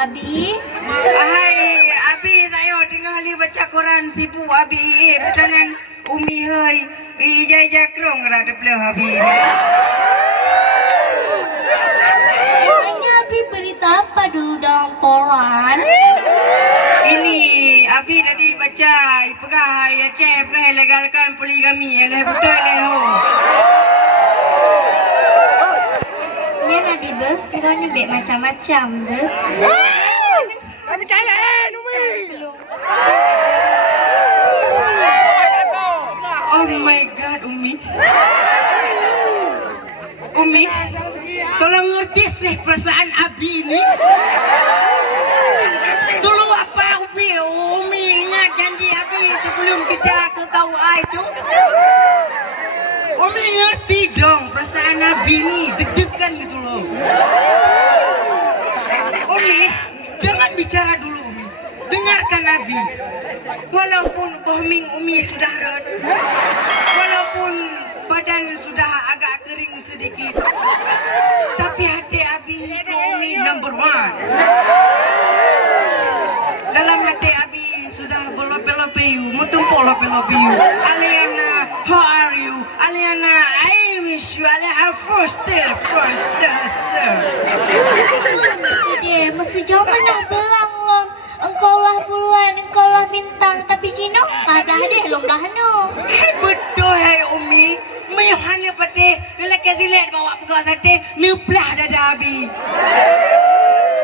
Abi. Hai, Abi tayo tengah li baca Quran sibuk Abi. Petanan Umi hai. Ija krong rada belah Abi. Emangnya Abi berita apa dulu dalam koran? Ini Abi tadi baca pegah ya cep pegah legalkan poligami oleh betul leho. Ni Nabi ber, kiranya bek macam-macam ber. Kami caya Umi. Oh my God, Umi. Umi, tolong ngerti sih perasaan Abi ini. Dulu apa Umi ingat janji Abi sebelum kita ke KUA itu. Umi ngerti dong perasaan Abi ini, deg-degan gitu loh. Umi, jangan bicara dulu Umi. Dengarkan Abi. Walaupun bohming Umi sudah red, walaupun badan sudah agak kering sedikit, tapi hati Abi ke Umi number one. Dalam hati Abi sudah belope-lope you, mutumpul lope-lope you. Aliana, how are you? Aliana, I miss you. Aliana, Foster, sir. Itu dia, mesti jauh mana belang lom. Engkau lah bulan, engkau lah bintang. Tapi Cino, kada deh lom dah no. Betul hai Umi. Mayuhannya pati, lelaki dilet bawa pegawai sate, nuplah dada Abi.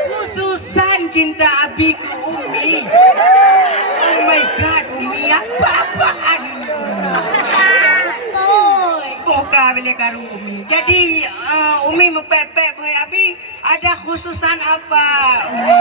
Khususan cinta Abi ke Umi. Oh my God, Umi, apa-apaan ini Umi? Betul. Boka bila karu Umi. Jadi Umi mepepek boy Abi ada khususan apa Umi?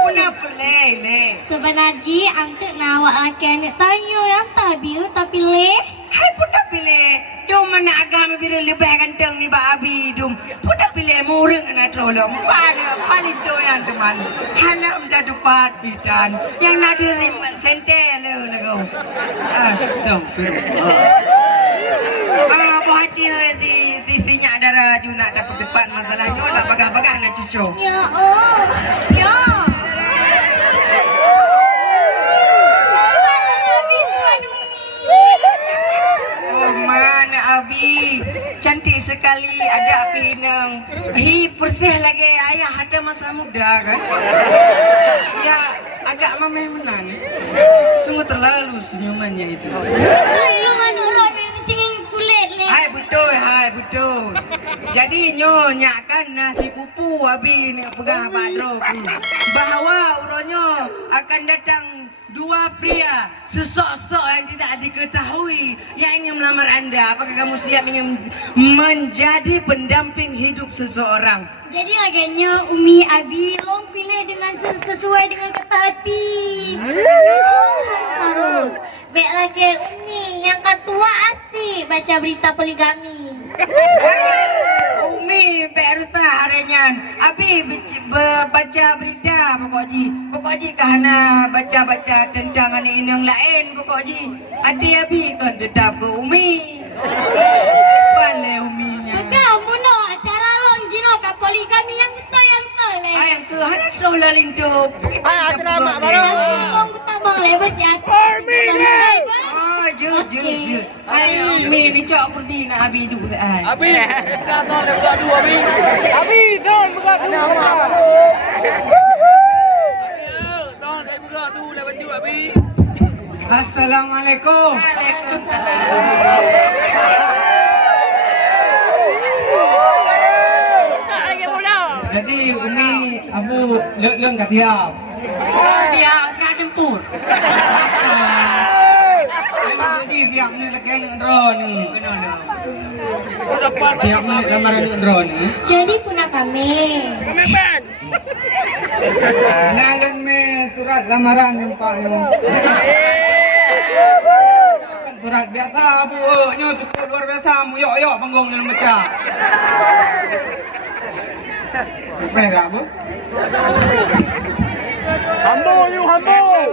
Puna peleh. Sebenarnya antuk nawak laki anak tanya yang tabil tapi leh. Hai puta pilih. Dum mana agama biru lebih ganteng ni ba Abi dum. Puta pilih murung anak trolong. Mana paling doyan teman. Hanam dah depat bidan. Yang nada sentel lego. Astagfirullah. Bu Haji si nyak darah ju nak dapat depan masalahnya nak bagah-bagah nak cucu. Ya oh. Ya. Oh mana Abi cantik sekali ada api hinang. Hi bersih lagi ayah ada masa muda kan. Ya agak mamai menang. Sungguh terlalu senyumannya itu. Betul yang anu orang yang cengeng kulit leh. Hai betul. Jadi nyonya kan nasi pupu Abi ni pegang badro. Bahawa uronyo akan datang dua pria sesosok yang tidak diketahui yang ingin melamar anda. Apakah kamu siap ingin menjadi pendamping hidup seseorang? Jadi agaknya Umi Abi long pilih dengan sesuai dengan kata hati. Harus. Baik lagi Umi yang ketua asik baca berita poligami. Umi berusaha harinya. Abi baca berita pokoknya kahana baca tentang anak ini yang lain pokoknya. Hati Abi kan tetap ke Umi. Boleh Uminya. Bagaimana no acara long jino ka poligami yang betul leh. Yang ke hana terlalu laling tu. Acara mak baru. Long kita bang lebas ya. Oh, je. Ayo Umi ni cok kursi nak Abi duduk ai. Abi, buka ton, buka tu Abi. Abi, ton buka tu. Ton, buka tu le baju Abi. Assalamualaikum. Jadi Umi Abu leung kat tiap. Dia nak tempur. Memang jadi tiap menit lagi nak draw ni. Tiap menit lamaran nak draw ni. Jadi puna kami. Nalan me surat lamaran nampak ni. Surat biasa Abu, nyo cukup luar biasa, muyok panggung dalam macam. Apa tak Abu? Hambo.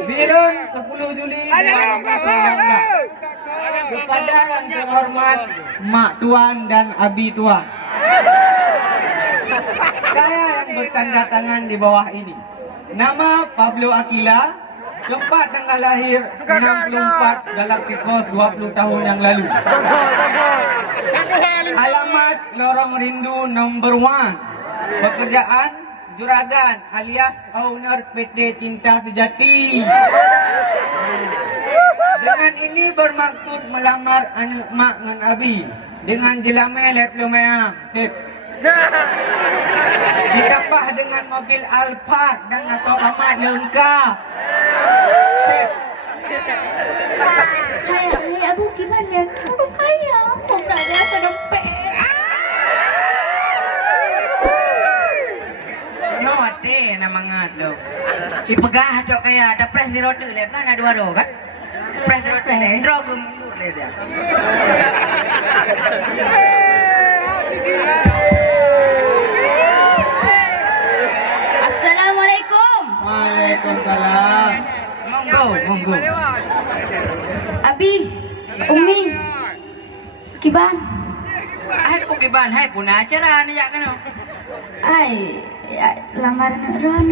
Birun 10 Juli 2019 kepada yang terhormat Mak Tuan dan Abi Tuan. Saya yang bertanda tangan di bawah ini Nama Pablo Aquila. Tempat tanggal lahir 64 Galacticos 20 tahun yang lalu. Alamat Lorong Rindu nombor 1. Pekerjaan juragan alias owner PT Cinta Sejati. Dengan ini bermaksud melamar anak mak dengan abi. Dengan jelamai leplo mayang. Ditambah dengan mobil Alphard dan atau amat lengkap. Hai Abu gimana? Orang kaya, kok tak ada sedempet. No ade nama ngado. Ipegah dok kaya ada pres di roda lep kan ada waro kan? Pres di roda lep. Drogum les ya. Assalamualaikum. Waalaikumsalam. Monggo. Abi, Umi, Kiban. Hai pukiban, hai puna acara ni ya kan? Ai, lamaran ron.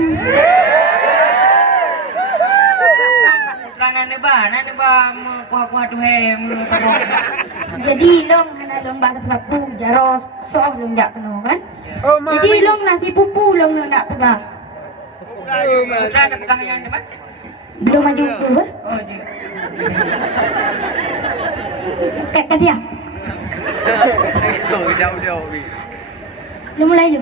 Nana ni ba kuah tu he tabo. Jadi long hana long ba sapu jaros soh long jak keno kan? Jadi long nasi pupu long nak pegah. Putra ada pegang yang ni ba? Belum maju ke ba? Oh ji. Kat dia. Udah. Lu mulai je.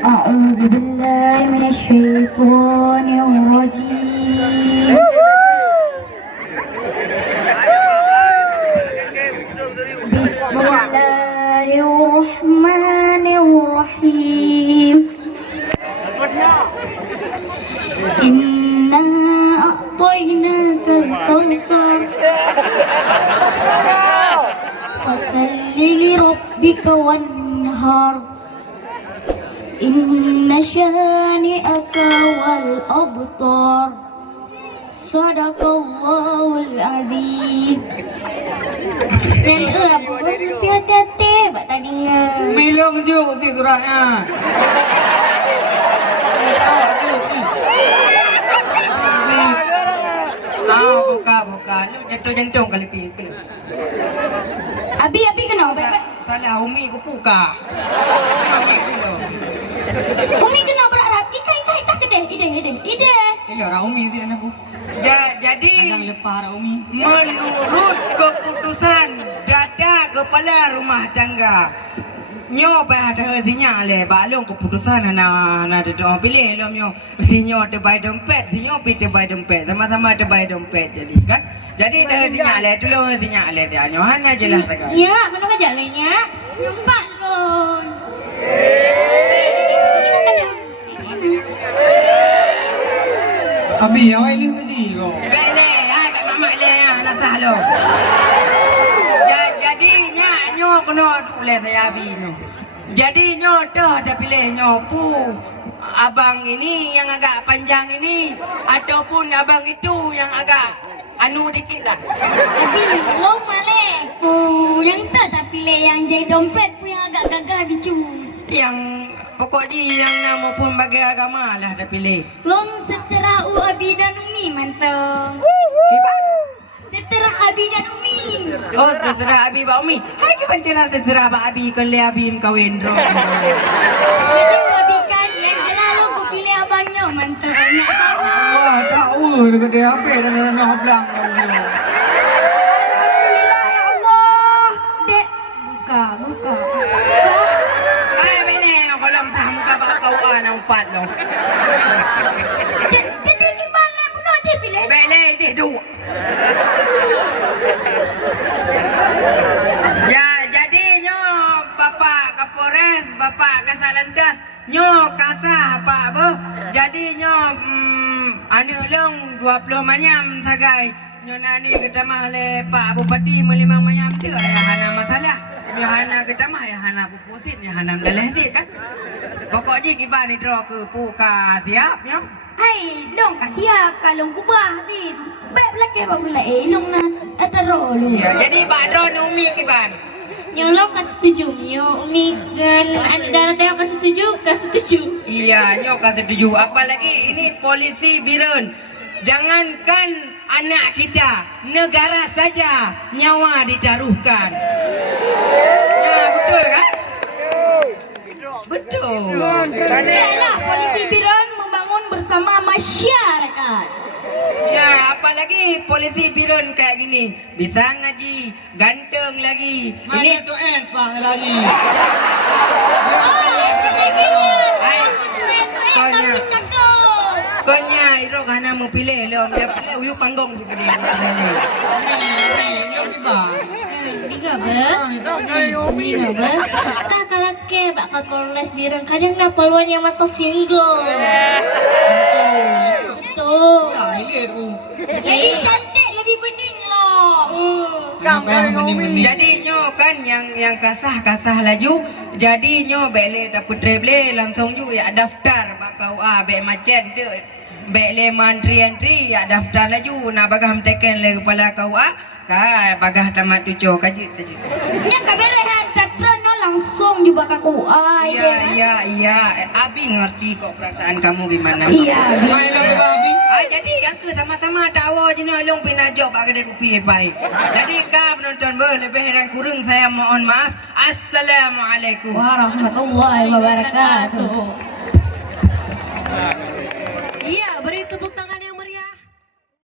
أعوذ بالله من الشيطان الرجيم بسم الله الرحمن الرحيم إنا أعطيناك الكوثر فصل لربك وانهر Inna syani'aka wal abtar. Sadaqallahul azim. Dan Abu hati-hati buat tak dengar. Milong juk si suratnya. Buka. Lu jatuh jantung kali pi. Abi kena baik-baik. Salah umi ku puka. Umi kena berharap. Ikai tak kedeh. Ide. Ini orang umi si anakku. Jadi Kadang lepas orang umi. menurut keputusan dada kepala rumah tangga nyo pa ada sinya le balong keputusan na ada pilih lo nyo sinyo terbaik dompet sinyo pi terbaik dompet sama-sama terbaik dompet jadi dah sinya le tu lo sinya le dia nyo hana jelas tak Ya, mana aja lainnya? Nampak lon. Abi awak ini tadi kau. bele ai pak mama le nak sah lo jadinya nyo kena le saya abi nyo jadi nyo dah ada pilih nyo pu abang ini yang agak panjang ini ataupun abang itu yang agak anu dikit lah. Abi, lo malek. Yang tak pilih yang jadi dompet pun yang agak gagah bicu. Yang pokoknya yang nama pun bagi agama lah dah pilih. Long seterah Abi dan Umi mantap. Kibat? Seterah Abi dan Umi. Oh, terserah Abi Pak Umi. Hai ke pancera terserah Pak Abi kalau Abi kawin ro. Itu Abi kan yang jelas lo ku pilih abangnya mantap. Nak sama. Wah, tahu dekat dia apa dan nak belang kau ni. Alhamdulillah ya Allah. Dek, buka. Hai bele kalau sah muka Pak kau ana empat lo. Jadi gimana puno je pilih? Bele deh dua. Ya, jadinya Bapak Kapolres, Bapak Kasalandas, nyo kasah Pak Bo. Jadinya anu long 20 manyam sagai. Nyo nani kita mah le Pak Bupati melimang manyam tu ya hana masalah. Nyo hana kita mah ya hana pupusit ya hana dalehsit kan. Pokoknya kibar ni draw ke puka siap nyo. Hai, long siap kalau kubah sih. Baik belakang baru lah long na. Ada Badro lu. Ya, jadi Badro ni Umi kiban. Nyolong kasih setuju. Umi dan Anda tengok kasih setuju. Iya, nyo kasih setuju. Apalagi ini polisi Biren. Jangankan anak kita, negara saja nyawa ditaruhkan. Ya, betul kan? Betul. Yalah, polisi Biren membangun bersama masyarakat. Ya, apalagi polisi Biren kayak gini. Bisa ngaji, ganteng lagi. Mana Ini tu Pak lagi. Tapi cakap. konya iro kana mau pilih lo dia pilih uyuk panggung Yo ni bang. Diga ba? Diga ba? Kakak ke bakal Polres Biren kadang na palwanya mata single. Betul. Ya, ilir tu. Lebih cantik, lebih bening loh. Kenapa mending-mending? jadi nyo kan yang kasah laju jadi nyo bele dapat treble langsung ju ya daftar bakau be macet tu bele mantri ya daftar laju nak bagah teken le kepala kau ka bagah tamat cucu kaji. Nya kaberehan tatran no langsung juga kaku. Iya, Abi ngerti kok perasaan kamu gimana. Iya. Main lagi babi. Jadi aku sama-sama tahu je ni long pinajok bak kedai kopi pai. Jadi kau penonton lebih dan kurang saya mohon maaf. Assalamualaikum. Warahmatullahi wabarakatuh. Iya, beri tepuk tangan.